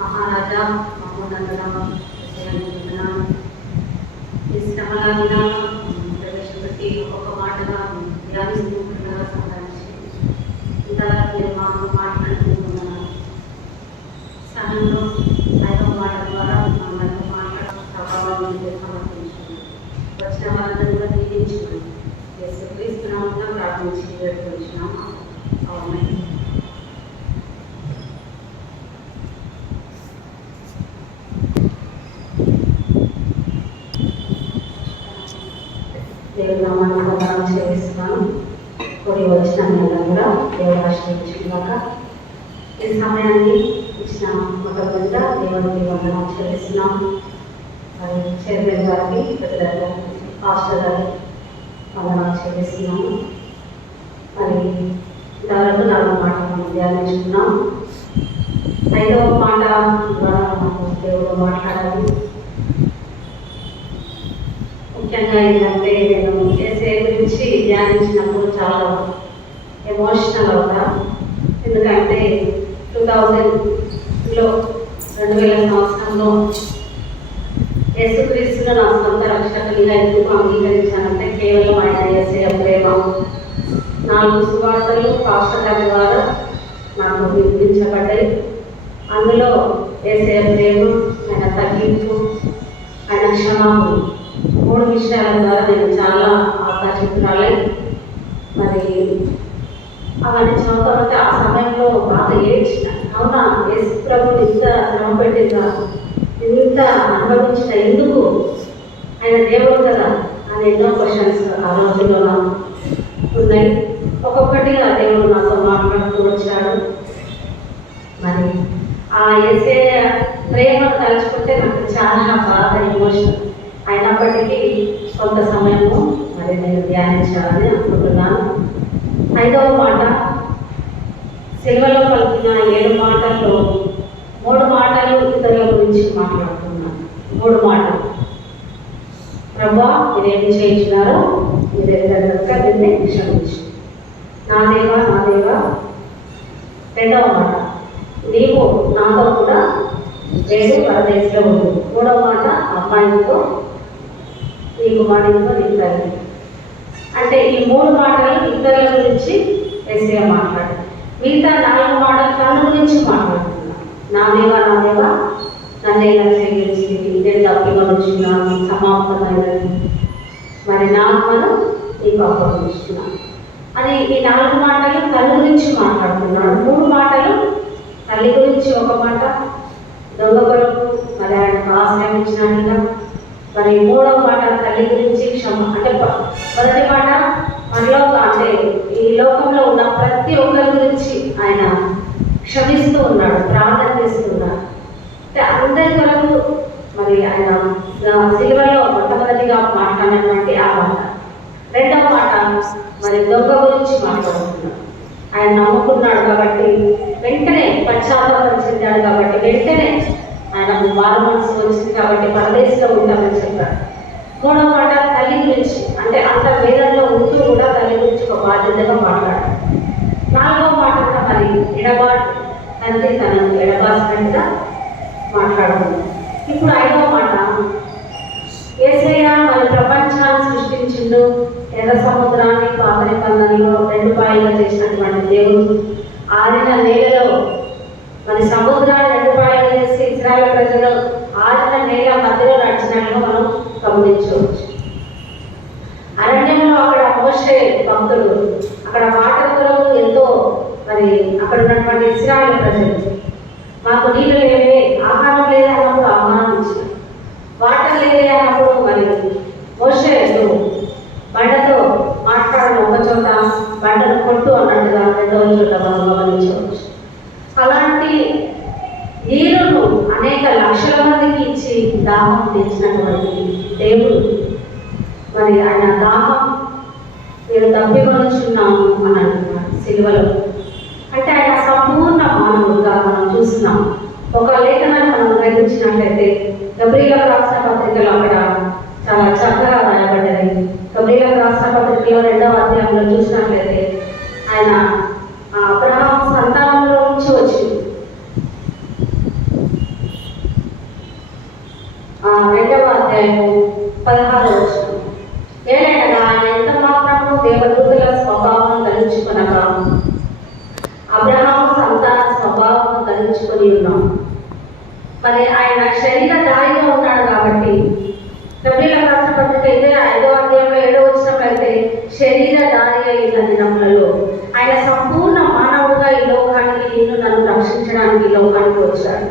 మహారాజా మహోన్నతుడా ఈ శ్రమల దినాలను ప్రవేశపెట్టి ఒక మాటగా ధ్యానిస్తుండగా సంబంధించి ఇంత మీరు మాకు మాట్లాడుకుంటున్నారు. స్థానంలో 5వ మాట ద్వారా మమ్మల్ని మాట్లాడడం ప్రభావాన్ని సమర్పించుకుని వచ్చిన వాళ్ళందరూ కూడా దీవించుకుని యేసుక్రీస్తునామమున ప్రార్థించి వేడుకొంచున్నాము. ఆమేన్. దేవుని నామాన్ని వందనాలు చెల్లిస్తున్నాను. కొన్ని వచ్చిన కూడా దేవుడు ఆశీర్వదించుగాక. ఈ సమయాన్ని ఇచ్చిన మొదట దేవునికి వందనాలు చెల్లిస్తున్నాము. మరి చైర్మన్ గారికి, ప్రెసిడెంట్ గారికి, పాస్టర్ గారికి వందనాలు చెల్లిస్తున్నాము. మరి దాదాపు 4వ మాట మనం ధ్యానించుకున్నాం. 5వ మాట ద్వారా మనకు దేవుడు మాట్లాడాలి. ముఖ్యంగా ఏంటంటే నేను యేసయ్య గురించి ధ్యానించినప్పుడు చాలా ఎమోషనల్ అవుతా. ఎందుకంటే 2000లో 2000 సంవత్సరంలో యేసుక్రీస్తును నా సొంత రక్షకునిగా ఎందుకు అంగీకరించానంటే కేవలం ఆయన యేసయ్య ప్రేమ. 4 సువార్తలు పాస్టర్ గారి ద్వారా నాకు వినిపించబడ్డాయి. అందులో యేసయ్య ప్రేమ, ఆయన తగ్గింపు, ఆయన క్షమాపణ 3 విషయాల ద్వారా నేను చాలా ఆకర్షితురాలై మరి అవన్నీ చదువుతామంటే ఆ సమయంలో బాగా ఏడ్చిన. అవునా, యేసు ప్రభుని ఇంత శ్రమ పెట్టిందా, ఇంత అనుభవించిన, ఎందుకు ఆయన దేవుడు కదా అని ఎన్నో క్వశ్చన్స్ ఆ రోజుల్లో నాకు ఉన్నాయి. ఒక్కొక్కటిగా దేవుడు నాతో మాట్లాడుతూ వచ్చాడు. మరి ఆ యేసయ్య ప్రేమను తలుచుకుంటే నాకు చాలా బాగా ఎమోషన్ అయినప్పటికీ కొంత సమయము మరి నేను ధ్యానించాలని అనుకుంటున్నాను. 5వ మాట, సిలువలో పలికిన 7 మాటల్లో 3 మాటలు ఇతరుల గురించి మాట్లాడుతున్నాను. 3 మాటలు. ప్రభువా, మీరేమి చేయించినారో మీరు ఎదురుగా దీన్ని క్షమించు. నా దేవా, నా దేవా. 2వ మాట, నీవు నాతో కూడా వేరే పరదేశంలో ఉంది. 3వ మాట, అమ్మాయితో నీ కుమారుడితో నీ తల్లి. అంటే ఈ 3 మాటలు ఇతరుల గురించి యేసయ్య మాట్లాడు. మిగతా 4 మాటలు తన గురించి మాట్లాడుతున్నాను. నా దేవా, నా దేవా, నన్ను ఎలా చేయించి నేను తప్పిగా వచ్చినాను, సమాప్తమైనది, మరి నా ఆత్మను నీకు అప్పగించుకున్నాను అని ఈ 4 మాటలు తన గురించి మాట్లాడుతున్నాడు. 3 మాటలు తల్లి గురించి, 1 మాట దొంగ కొరకు మరి ఆయనకు ఆశ్రయం ఇచ్చినట్టుగా, మరి 3వ మాట తల్లి గురించి క్షమ. అంటే మొదటి మాట మనలో అంటే ఈ లోకంలో ఉన్న ప్రతి ఒక్కరి గురించి ఆయన క్షమిస్తూ ఉన్నాడు, ప్రార్థన చేస్తున్నాడు. అంటే అందరి కొరకు మరి ఆయన సిలువలో మొట్టమొదటిగా మాట్లాడినటువంటి ఆ మాట. 2వ మాట మరి దొంగ గురించి మాట్లాడుతున్నాడు. ఆయన నమ్ముకున్నాడు కాబట్టి వెంటనే పశ్చాత్తాపం చెందాడు కాబట్టి వెంటనే ఆయనకు బాధ మనసు వచ్చింది కాబట్టి పరదేశంలో ఉంటామని చెప్పాడు. 3వ మాట తల్లి గురించి, అంటే అంత వేదంలో ఉంటూ కూడా తల్లి గురించి ఒక బాధ్యతగా మాట్లాడాడు. 4వ మాట మరి ఎడబాటు, తండ్రి తనను ఎడబాసినట్టుగా మాట్లాడుతుంది. ఇప్పుడు 5వ మాట, యేసయ్య మరి ప్రపంచాన్ని సృష్టించిండు, ఎర్ర సముద్రాన్ని పాత నిబంధనలో 2 పాయలుగా చేసినటువంటి దేవుడు ఆరిన నేలలో మరి సముద్రాన్ని 2 పాయలుగా చేసి ఇశ్రాయేలు ప్రజలు ఆరిన నేల మధ్యలో నడిచినట్లుగా మనం గమనించవచ్చు. అరణ్యంలో అక్కడ మోషే భక్తుడు అక్కడ వాటర్ కొరకు ఎంతో మరి అక్కడ ఉన్నటువంటి ఇశ్రాయేలు ప్రజలు మాకు నీళ్ళు లేవే, ఆహారం లేదే అన్నప్పుడు ఆహారం ఇచ్చిన, వాటర్ లేదే అన్నప్పుడు మరి మోషే బండతో మాట్లాడిన ఒక చోట బండను కొట్టు అన్నట్టుగా 2వ చోట మనం గమనించవచ్చు. అలాంటి నీరును అనేక లక్షల మందికి ఇచ్చి దాహం తీర్చినటువంటి దేవుడు మరి ఆయన దాహం నేను తప్పికొనుచున్నాను అని అంటున్నాడు సిలువలో. అంటే ఆయన సంపూర్ణ మానవుడుగా మనం చూస్తున్నాం. ఒక లేఖనాన్ని మనం గ్రహించినట్లయితే గబ్రియలు రాసిన పత్రికలో అక్కడ చాలా చక్కగా రాయబడ్డది. గబ్రియలు రాసిన పత్రికలో 2వ అధ్యాయంలో చూసినట్లయితే ఆయన అబ్రహాము సంతానంలో నుంచి వచ్చింది. అధ్యాయము 16వ వచనం. ఏలైనగా ఆయన ఎంత మాత్రము దేవదూతల స్వభావం ధరించుకొనగా అబ్రహాము సంతాన స్వభావం ధరించుకొని ఉన్నాం. మరి ఆయన శరీరధారిగా ఉన్నాడు కాబట్టి హెబ్రీయులకు రాసిన పత్రిక 5వ అధ్యాయంలో 7వ వచనంలో అయితే శరీరధారి అయిన దినములలో ఆయన సంపూర్ణ మానవుడుగా ఈ లోకానికి నిన్ను నన్ను రక్షించడానికి ఈ లోకానికి వచ్చాడు.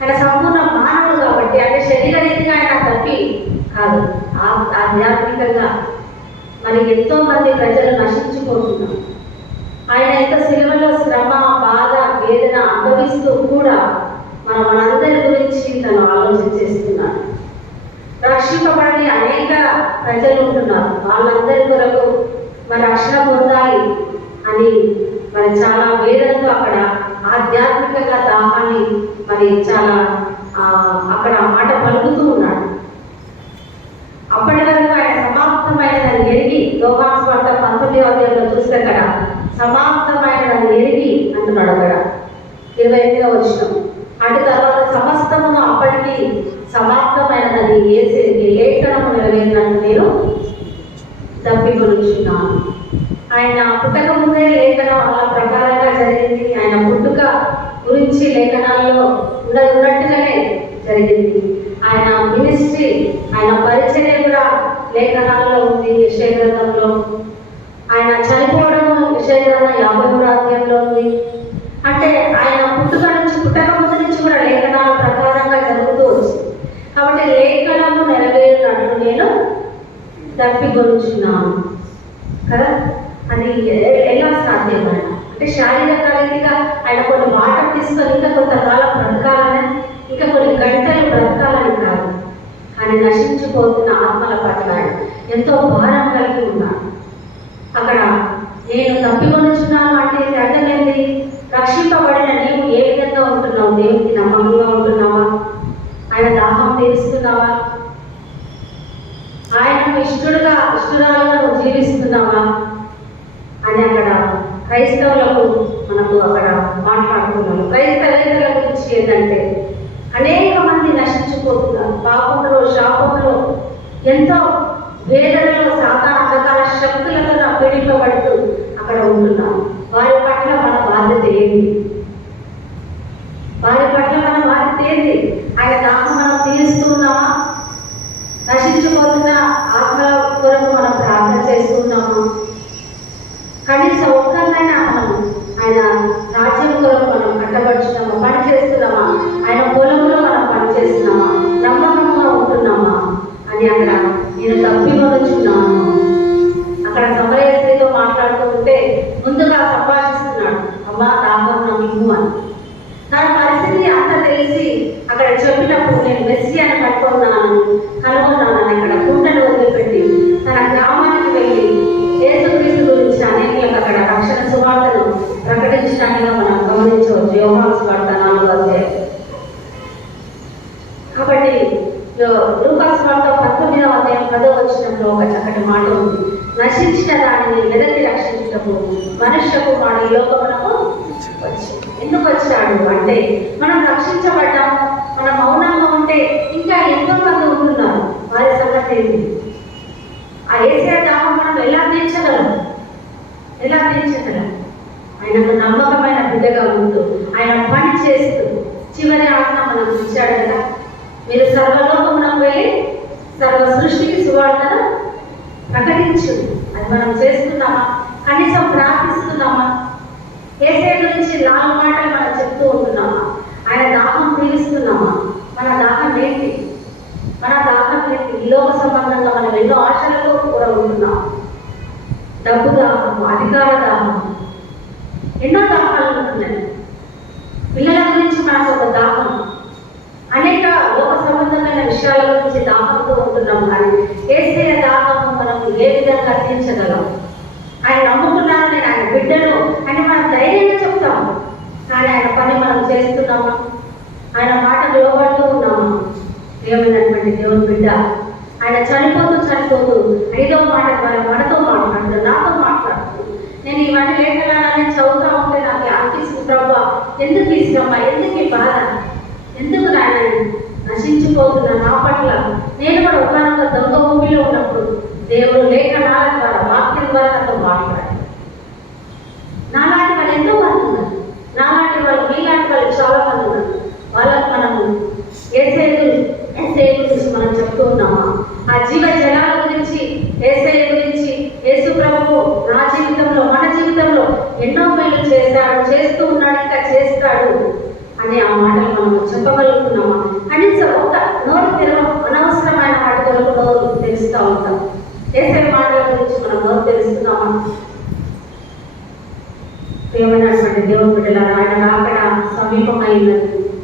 ఆయన సంపూర్ణ మానవుడు కాబట్టి అంటే శరీర రీతిగా ఆయన తప్పి కాదు, ఆధ్యాత్మికంగా మరి ఎంతో మంది ప్రజలు నశించిపోతున్నారు. ఆయన ఎంత సిలువలో శ్రమ, బాధ, వేదన అనుభవిస్తూ కూడా మనందరి గురించి తను ఆలోచన చేస్తున్నాడు. రక్షింపబడని అనేక ప్రజలు ఉంటున్నారు, వాళ్ళందరి కొరకు మరి రక్షణ పొందాలి అని మరి చాలా వేదనతో అక్కడ ఆధ్యాత్మికంగా దాహాన్ని మరి చాలా అక్కడ మాట పలుకుతూ ఉన్నాడు. అప్పటి వరకు ఆయన సమాప్తమైనదని ఎరిగి, యోహాను సువార్త 19వ అధ్యాయంలో చూస్తే అక్కడ సమాప్తమైనదని ఎరిగి అంటున్నాడు. అక్కడ 28వ వచనం. అటు తర్వాత సమస్తమును అప్పటికి సమాప్తమైనదని ఏసేది లేఖనము నెరవేరినట్టు నేను తప్పికొనుచున్నాను. ఆయన పుట్టక ముందే లేఖనం అలా ప్రకారంగా జరిగింది. ఆయన పుట్టుక గురించి లేఖనాల్లో ఉన్నట్టుగానే జరిగింది. ఆయన మినిస్ట్రీ, ఆయన పరిచర్య కూడా లేఖనాల్లో ఉంది. యెషయా గ్రంథంలో ఆయన చనిపోవడం యెషయా గ్రంథం 53వ అధ్యాయంలో ఉంది. అంటే ఆయన పుట్టక ముందు నుంచి కూడా లేఖనాల ప్రకారంగా జరుగుతూ వచ్చింది. కాబట్టి లేఖనము నెరవేరినట్లు నేను తప్పికొనుచున్నాను కదా. అది ఎలా సాధ్యమైన అంటే శారీరక రీతిగా ఆయన కొన్ని మాటలు తీసుకొని ఇంకా కొంతకాలం బ్రతకాలని, ఇంకా కొన్ని గంటలు బ్రతకాలని కాదు, కానీ నశించిపోతున్న ఆత్మల పట్ల ఎంతో భారం కలిగి ఉన్నాడు. అక్కడ నేను తప్పికొనుచున్నాను అంటే అర్థమైంది, రక్షింపబడిన నీవు ఏ విధంగా ఉంటున్నావు? దేవునికి నమ్మకంగా ఉంటున్నావా? ఆయన దాహం తీరుస్తున్నావా? ఆయనకు ఇష్టరాలుగా నువ్వు జీవిస్తున్నావా అని అక్కడ క్రైస్తవులకు మనకు అక్కడ మాట్లాడుతున్నాము. క్రైస్తవేతల గురించి ఏంటంటే అనేక మంది నశించిపోతున్నారు. పాపంలో, శాపంలో, ఎంతో వేదనలో, సాతాన అంధకార శక్తులతో పీడింపబడుతూ అక్కడ ఉంటున్నాం. వారి పట్ల మన బాధ్యత ఏంటి? ఆయన దాహం మనం తీరుస్తున్నామా? నశించిపోతున్న ఆత్మల కొరకు మనం ప్రార్థన చేస్తున్నామా? కనీసం ఒక్కరినైనా మనం ఆయన రాజ్యం కొరకు మనం కట్టబడుచున్నామా? పని చేస్తున్నామా? ఆయన పొలంలో మనం పని చేస్తున్నామా? నమ్మకంగా ఉంటున్నామా అని అక్కడ నేను తప్పికొనుచున్నాను. అక్కడ సమరయ స్త్రీతో మాట్లాడుతుంటే ముందుగా సంభాషిస్తున్నాడు, అమ్మా దాహం నమ్ము అని. తన పరిస్థితి అంతా తెలిసి అక్కడ చెప్పినప్పుడు నేను మెస్సియాను కనుగొన్నానని అక్కడ కుండను వదిలిపెట్టి తన గ్రామానికి వెళ్ళి యేసుక్రీస్తు గురించి అనేకులకు అక్కడ రక్షణ సువార్తను ప్రకటించినట్టుగా మనం గమనించవచ్చు. యోహాను సువార్త 4వ అధ్యాయం. కాబట్టి లూకా సువార్త 19వ అధ్యాయం 10వ వచనంలో ఒక చక్కటి మాట ఉంది. నశించిన దానిని వెదకి రక్షించటకు మనుష్య కుమారుడు ఈ లోకమునకు వచ్చి. ఎందుకు వచ్చాడు అంటే మనం రక్షించబడ్డాము. మనం మౌనంగా ఉంటే ఇంకా ఎంతో మంది ఉంటున్నారు, వారి సంగతి ఏంటి? ఆ యేసయ్య దాహం మనం ఎలా తీర్చగలం? ఆయనకు నమ్మకమైన బిడ్డగా ఉంటూ ఆయన పని చేస్తూ చివరి ఆజ్ఞ మనకు ఇచ్చాడు కదా, మీరు సర్వలోకమునకు వెళ్ళి సర్వ సృష్టికి సువార్తను ప్రకటించు. అది మనం చేస్తున్నామా? కనీసం ప్రార్థిస్తున్నామా? యేసయ్య గురించి 4 మాటలు మనం చెప్తూ ఉంటున్నామా? ఆయన దాహం తీరుస్తున్నామా? మన దాహం ఏంటి? ఈ లోక సంబంధంగా మనం ఎన్నో ఆశలతో కూడా ఉంటున్నాం. డబ్బు దాహం, అధికార దాహం, ఎన్నో దాహాలు ఉంటున్నాయి. పిల్లల గురించి మనకు ఒక దాహం, అనేక లోక సంబంధమైన విషయాల గురించి దాహంతో ఉంటున్నాం. కానీ యేసయ్య దాహం మనం ఏ విధంగా తీర్చగలం? ఆయన నమ్ముకున్నాను, నేను ఆయన బిడ్డను అని మనం ధైర్యంగా చెప్తాము. కానీ ఆయన పని మనం చేస్తున్నామా? ఆయన మాటలు లోబడుతూ ఉన్నామా? ఏమైనటువంటి దేవుని బిడ్డ ఆయన చనిపోతూ 5వ మాట ద్వారా మనతో మాట్లాడుతూ, నాతో మాట్లాడుతూ, నేను ఇవన్నీ లేఖనాలని చదువుతా ఉంటే నాకు అనిపిస్తుంది, ప్రభా ఎందుకు ఈ శ్రమ, ఎందుకు ఈ బాధ, ఎందుకు నాయన నశించిపోతున్న నా పట్ల నేను కూడా ఒకనొక దొంగ ఊపిలో ఉన్నప్పుడు దేవుడు లేఖనాల ద్వారా వాక్యం ద్వారా నాతో మాట్లాడారు. నాలాంటి వాళ్ళు ఎంతో మంది ఉన్నారు, నాలాంటి వాళ్ళు మీలాంటి వాళ్ళు చాలా మంది ఉన్నారు. వాళ్ళకి మనము యేసయ్య గురించి మనం చెప్తూ ఉన్నామా? ఆ జీవ జలాల గురించి, యేసయ్య గురించి, యేసు ప్రభువు నా జీవితంలో మన జీవితంలో ఎన్నో మేలు చేశాడు, చేస్తూ ఉన్నాడు, ఇంకా చేస్తాడు అనే ఆ మాటలు మనం చెప్పగలుగుతున్నామా? కనీసం ఒక నోరు అనవసరమైన వాటి కొరకు నోరు తెలుస్తూ ఉంటాం. యేసయ్య మాటల గురించి మనం నోరు తెలుస్తున్నామా? ప్రియమైనటువంటి దేవుని బిడ్డలారా, ఆయన రాకడ సమీపమైనది.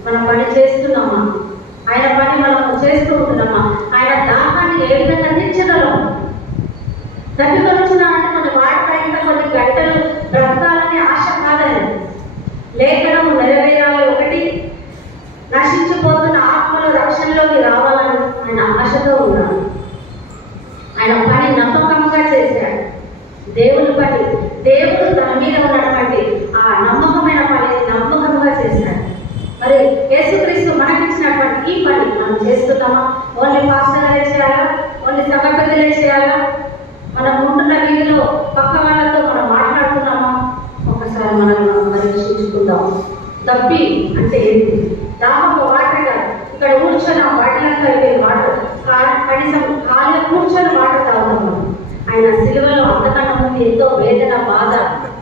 మనం పని చేస్తున్నామా? ఆయన పని మనం చేస్తూ ఉంటున్నామా? ఆయన దాహాన్ని ఏ విధంగా తీర్చగలం? దప్పికొచ్చిన అంటే కొన్ని వాటిపైన కొన్ని గంటలు బ్రతకాలనే ఆశ కాదని, లేఖనము నెరవేరాలి ఒకటి, నశించిపోతున్న ఆత్మలు రక్షణలోకి రావాలని ఆయన ఆశతో ఉన్నాడు. ఆయన పని నమ్మకంగా చేశాడు. దేవుని పని, దేవుడు తన మీద ఉన్నటువంటి ఆ నమ్మకమైన పని నమ్మకంగా చేశాడు. మరి యేసుక్రీస్తు మనకిచ్చినటువంటి ఈ పని మనం చేస్తున్నామా? ఓన్లీ పాస్టర్లే చేయాలా? ఓన్లీ సభ్యులే చేయాలా? మనం ఉంటున్న వీధిలో పక్క వాళ్ళతో మనం మాట్లాడుతున్నామా? ఒకసారి మనం పరీక్షించుకుందాం. దప్పి అంటే ఏంటి? దాహపు వాటర్ కాదు. ఇక్కడ కూర్చొని ఆ బాటిలకు అయిపోయి వాటర్ కనీసం ఖాళీగా కూర్చొని వాటర్ తాగుతాం మనం. ఆయన సిలువలో అంతకన్నా ముందు ఎంతో వేదన, బాధ,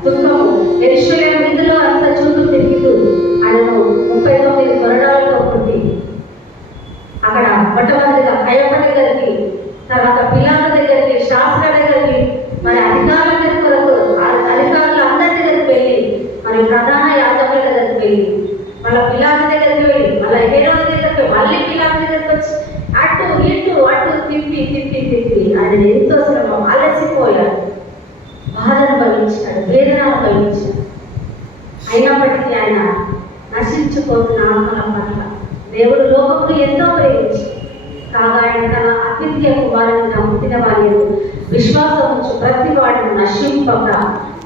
దుఃఖము, యెరూషలేము వీధిలో అంత చుట్టూ తిరుగుతూ ఆయనను 39 కొరడాలతో కొట్టి అక్కడ మొట్టమొదటిగా కయప దగ్గరికి, తర్వాత పిలాతు దగ్గరికి, శాస్త్ర దగ్గరికి, మరి అధికారుల దగ్గరకు, అధికారులు అందరి దగ్గరికి వెళ్ళి, మరి ప్రధాన యాజకుల దగ్గరికి వెళ్ళి, మళ్ళీ పిలాతు దగ్గరికి వెళ్ళి, మళ్ళీ హేరోదు దగ్గరికి, మళ్ళీ పిలాతు దగ్గరికి వచ్చి అటు ఇటు తిప్పి ఆయన ఎంతో శ్రమ, అలసిపోయాడు, బాధ అనుభవించాడు, వేదన అనుభవించాడు. అయినప్పటికీ ఆయన నశించిపోతున్న ఆత్మల పట్ల దేవుడు లోకమును ఎంతో ప్రేమించి కాగా ఆయన తన అద్వితీయ కుమారునిగా పుట్టిన వారి విశ్వాసం ఉంచి ప్రతి వాడిని నశింపక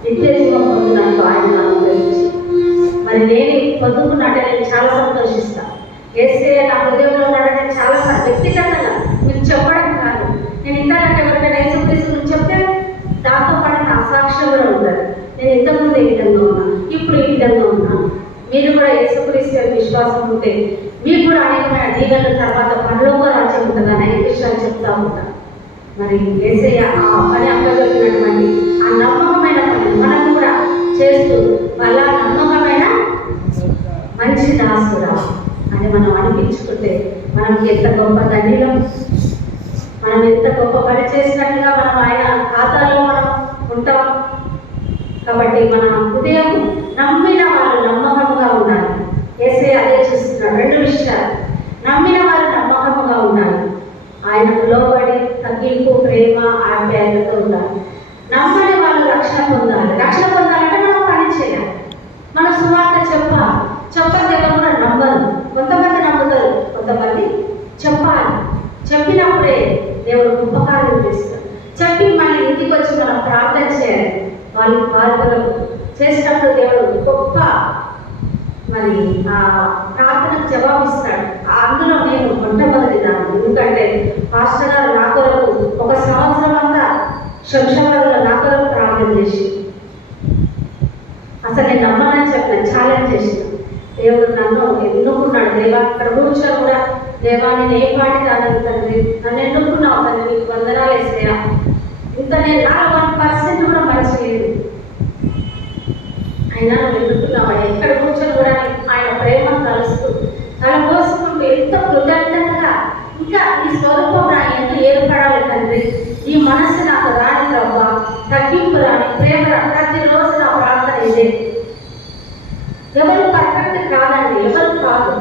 నిత్య జీవం పొందినట్టు ఆయన అనుగ్రహించి మరి నేను పొందుకున్నట్టే నేను చాలా సంతోషిస్తాను. యేసయ్య నా హృదయంలో ఉన్నాడని చాలా వ్యక్తిగతంగా మీకు చెప్పడం కాదు. నేను ఇంతకంటే ఎవరికైనా యేసుక్రీస్తు గురించి చెప్తే దాంతో పాటు నా సాక్ష్యం కూడా ఉంటుంది. నేను ఇంతకుముందు ఈ విధంగా ఉన్నాను, ఇప్పుడు ఈ విధంగా ఉన్నాను. మీరు కూడా యేసుక్రీస్తు విశ్వాసం ఉంటే మీకు కూడా అనేకమైన దీవెనల తర్వాత పరలోక రాజ్యం ఉంటుందని అనేక విషయాలు చెప్తా ఉంటాను. మరి యేసయ్య ఆ పని అప్పగలిగినటువంటి ఆ నమ్మకమైన పని మనం కూడా చేస్తూ వాళ్ళ నమ్మకమైన మంచి దాసురా అని మనం అనిపించుకుంటే మనకి ఎంత గొప్ప ధన్యులం, మనం ఎంత గొప్ప పని చేసినట్లుగా మనం ఆయన ఖాతాలో మనం ఉంటాం. కాబట్టి మన హృదయం నమ్మిన వాళ్ళు నమ్మకంగా ఉండాలి. యేసయ్య అదే చూస్తున్నాడు. 2 విషయాలు: నమ్మిన వాళ్ళు నమ్మకంగా ఉండాలి, ఆయనకు లోబడి తగ్గింపు, ప్రేమ, ఆప్యాయతతో ఉండాలి. నమ్మని వాళ్ళు రక్షణ పొందాలి. రక్షణ పొందాలంటే మనం పని చేయాలి. మన సువార్త చెప్పని కూడా నమ్మరు. కొంతమంది నమ్ముతారు, కొంతమంది చెప్పాలి. చెప్పినప్పుడే దేవుడు ఉపకారం చేస్తాడు. చెప్పి మళ్ళీ ఇంటికి వచ్చి మనం ప్రార్థన చేయాలి. వాళ్ళు చేసినప్పుడు దేవుడు గొప్ప మరి ఆ ప్రార్థనకు జవాబిస్తాడు. అందులో నేను మొట్టమొదటిదాన్ని. ఎందుకంటే పాస్టర్ గారు నా కొరకు 1 సంవత్సరం అంతా శంషాబాద్లో నా కొరకు ప్రార్థన చేసి అసలు నేను నమ్మనని చెప్పిన ఛాలెంజ్ చేసిన దేవుడు నన్ను ఎన్నుకున్నాడు. దేవా అక్కడ కూర్చొని కూడా దేవా నేను ఏ పాటి కాదని తండ్రి, నన్ను ఎన్నుకున్నావు తండ్రి, నీకు వందనాలు యేసయ్యా. ఇంకా నేను నా 1% కూడా మంచిలేదు అయినా నువ్వు ఎన్నుకున్నావా. ఎక్కడ కూర్చొని కూడా ఆయన ప్రేమను కలుస్తూ తన కోసుకుంటూ ఎంతో కృతజ్ఞతగా ఇంకా ఈ స్వరూపం నా ఎంత ఏర్పడాలి తండ్రి, ఈ మనస్సు నాకు రాని ప్రభావ, తగ్గింపు రాని, ప్రేమ ప్రతిరోజు నా ప్రార్థన ఇదే. ఎవరు పర్ఫెక్ట్ కాదండి, ఎవరు కాదు,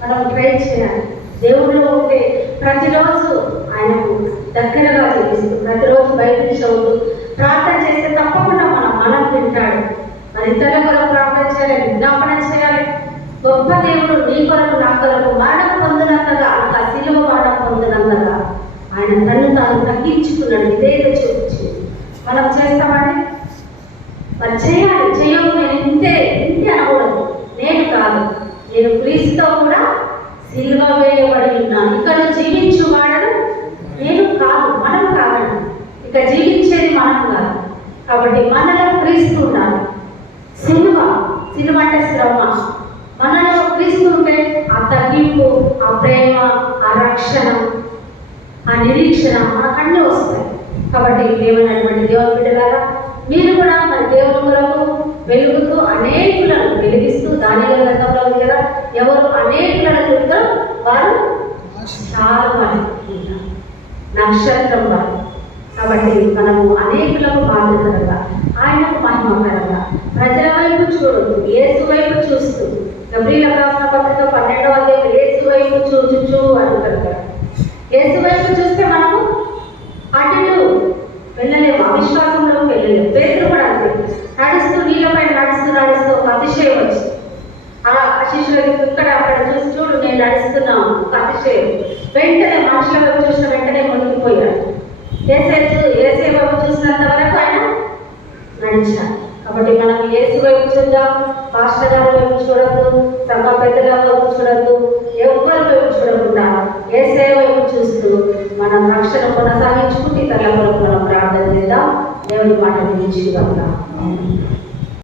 మనం ట్రై చేయాలి. దేవుడిలో ఉంటే ప్రతిరోజు ఆయనకు దగ్గరగా జీవిస్తూ ప్రతిరోజు బయటికి చదువుతూ ప్రార్థన చేస్తే తప్పకుండా మనం వింటాడు. మరి ఇతరుల కొరకు ప్రార్థన చేయాలి, విజ్ఞాపన చేయాలి. గొప్ప దేవుడు నీ కొరకు నా కొరకు మరణం పొందినంతగా, ఆ శిలువ మరణం పొందినంతగా ఆయన తను తాను తగ్గించుకున్నాడు. ఇదేదో చూపించి మనం చేస్తామండి. మరి చేయాలి. చేయకు నేను ఇంతే అనకూడదు. నేను కాదు, నేను క్రీస్తుతో కూడా సిలువ వేయబడి ఉన్నాను. ఇక్కడ జీవించు వాడను నేను కాదు, మనం కాదండి. ఇక జీవించేది మనం కాదు. కాబట్టి మనలో క్రీస్తు ఉండాలి. సిలువ అంటే శ్రమ. మనలో క్రీస్తు ఉంటే ఆ తగ్గింపు, ఆ ప్రేమ, ఆ రక్షణ, ఆ నిరీక్షణ మనకన్నీ వస్తాయి. కాబట్టి ఏమైనటువంటి దేవుని బిడ్డలారా, మీరు కూడా మరి దేవుని కొరకు వెలుగుతూ అనేకులను వెలిగిస్తూ, దానిలో గతంలో ఉంది కదా, ఎవరు అనేకులను చూడగా వారు చాలా వారి నక్షత్రం వారు. కాబట్టి మనము అనేకులకు బాధ్యతగా, ఆయనకు మహిమకరంగా, ప్రజల వైపు చూడదు, యేసు వైపు చూస్తూ, గబ్రీల రాసిన పత్రిక 12వ అధ్యాయం యేసు వైపు చూచుచు అంటారు. యేసు వైపు చూస్తే మనము అటు వెళ్ళలేము, అవిశ్వాసంలో వెళ్ళలేము. పేతురు కూడా అంతే, నడుస్తూ నీళ్ళపై నడుస్తూ ఒక అతిశయం వచ్చి ఆ శిష్యులకి ఇక్కడ అక్కడ చూసి, చూడు నేను నడుస్తున్నాను, ఒక అతిశయం. వెంటనే మనుషుల వైపు చూసిన వెంటనే మునిగిపోయాడు. ఏసే వైపు చూసినంత వరకు ఆయన నడిచారు. కాబట్టి మనం యేసు వైపు చూద్దాం, పాస్టర్ గారి వైపు చూడద్దు, సంఘ పెద్దల వైపు చూడద్దు, ఎవరి వైపు చూడకుండా యేసే వైపు చూస్తూ మనం రక్షణ కొనసాగించుకుంటూ ఇతరుల కొరకు మనం ప్రార్థన చేద్దాం. దేవుడి మాట గురించి